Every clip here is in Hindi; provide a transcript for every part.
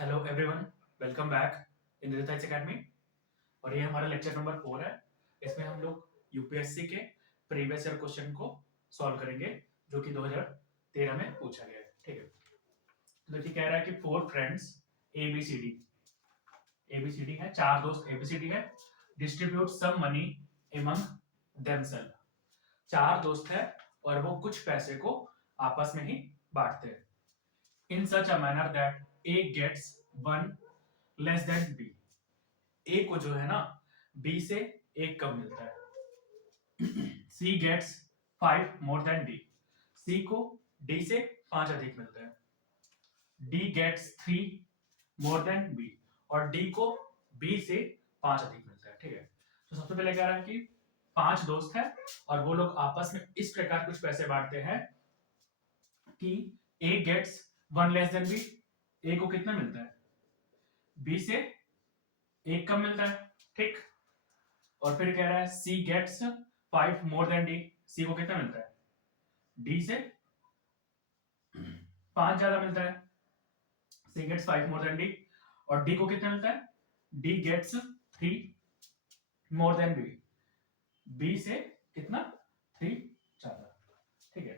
Hello everyone, welcome back in रिताइज एकेडमी। और ये हमारा लेक्चर नंबर 4 है। इसमें हम लोग यूपीएससी के प्रीवियस ईयर क्वेश्चन को सॉल्व करेंगे जो कि 2013 में पूछा गया है। ठीक है, तो देखिए कह रहा है कि 4 फ्रेंड्स एबीसीडी है, 4 दोस्त एबीसीडी है, distribute some money among themselves. 4 दोस्त है और वो कुछ पैसे को आपस में ही बांटते हैं। In such a manner that A gets 1 less than B. A को जो है ना बी से 1 कम मिलता है। C gets 5 more than D. C को डी से 5 अधिक मिलता है। D gets 3 more than B और डी को बी से 5 अधिक मिलता है। ठीक है, तो सबसे पहले कह रहा है कि 5 दोस्त है और वो लोग आपस में इस प्रकार कुछ पैसे बांटते हैं कि A gets 1 less than B. A को कितना मिलता है? बी से 1 कम मिलता है। ठीक, और फिर कह रहा है C gets 5 more than D. C को कितना मिलता है? डी से 5 ज्यादा मिलता है। C gets 5 more than D और डी को कितना मिलता है? D gets 3 more than B. B से कितना? 3 ज्यादा। ठीक है,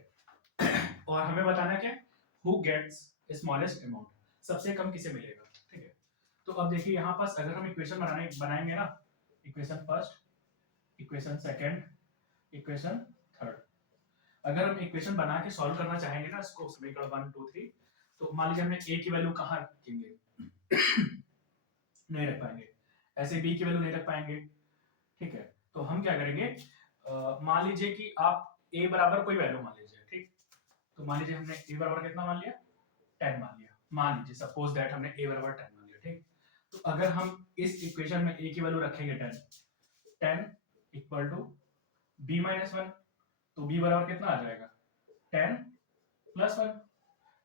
और हमें बताना है कि हु गेट्स स्मॉलेस्ट अमाउंट, सबसे कम किसे मिलेगा। ठीक है, तो अब देखिए यहां पास अगर हम इक्वेशन बनाएंगे ना, equation first, equation second, equation third, अगर हम इक्वेशन बना के सॉल्व करना चाहेंगे ना इसको, समीकरण 1 2 3, तो मान लीजिए हमने ए की वैल्यू कहां रखेंगे? नहीं रख पाएंगे। ऐसे बी की वैल्यू नहीं रख पाएंगे। ठीक है, तो हम क्या करेंगे, मान लीजिए कि आप ए बराबर कोई वैल्यू मान लीजिए। ठीक, तो मान लीजिए हमने ए बराबर कितना मान लिया? 10 मान लिया। मान लीजिए सपोज दैट हमने ए बराबर 10 मान लिया। ठीक, तो अगर हम इस इक्वेशन में ए की वैल्यू रखेंगे 10 इक्वल टू बी माइनस 1, तो बी बराबर कितना आ जाएगा? 10 प्लस 1।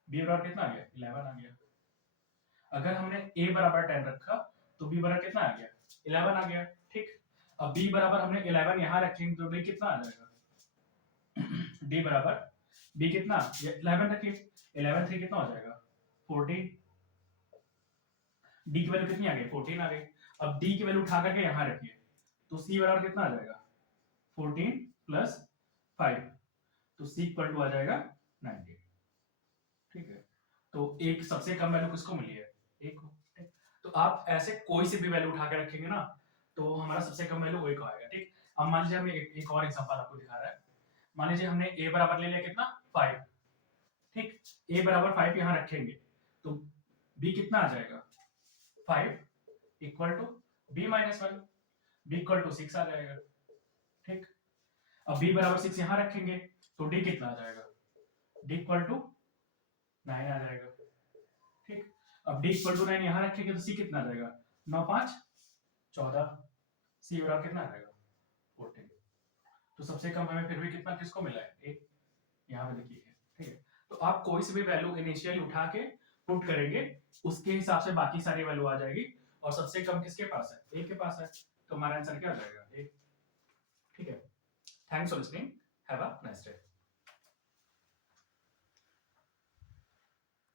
बी बराबर कितना आ गया? 11 आ गया। अगर हमने ए बराबर 10 रखा तो बी बराबर कितना आ गया? 11 आ गया। ठीक, अब बी बराबर हमने 11 यहां रखेंगे तो बी कितना आ जाएगा? डी बराबर बी कितना? 11 रखिए, 11 3 कितना हो जाएगा? 14। डी की वैल्यू कितनी आ गई? 14 आ गई। अब डी की वैल्यू उठा करके यहां रखिए, तो सी बराबर कितना आ जाएगा? 14 प्लस 5, तो सी इक्वल टू आ जाएगा 90। ठीक है, तो एक सबसे कम वैल्यू किसको मिली है? एक को। ठीक, तो आप ऐसे कोई से भी वैल्यू उठा के रखेंगे ना तो हमारा सबसे कम वैल्यू वही का आएगा। ठीक, अब मान लीजिए हमें एक और एग्जांपल आपको दिखा रहा है। मान लीजिए हमने a बराबर ले लिया कितना? 5। ठीक, a बराबर 5 यहां रखेंगे तो b कितना आ जाएगा? 5 equal to b minus 1, b equal to 6 आ जाएगा। ठीक, अब b बराबर 6 यहां रखेंगे तो d कितना आ जाएगा? d इक्वल टू 9 आ जाएगा। ठीक, अब d इक्वल टू 9 यहां रखेंगे तो c कितना आ जाएगा? 9 5 14, c बराबर कितना आ जाएगा? 14। तो सबसे कम हमें फिर भी कितना किसको मिला है? एक, यहाँ पे देखिए। ठीक है, तो आप कोई से भी वैल्यू इनिशियल उठा के पुट करेंगे उसके हिसाब से बाकी सारी वैल्यू आ जाएगी और सबसे कम किसके पास है? ए के पास है, तो हमारा आंसर क्या हो जाएगा? ए। ठीक है, thanks for listening, have a nice day.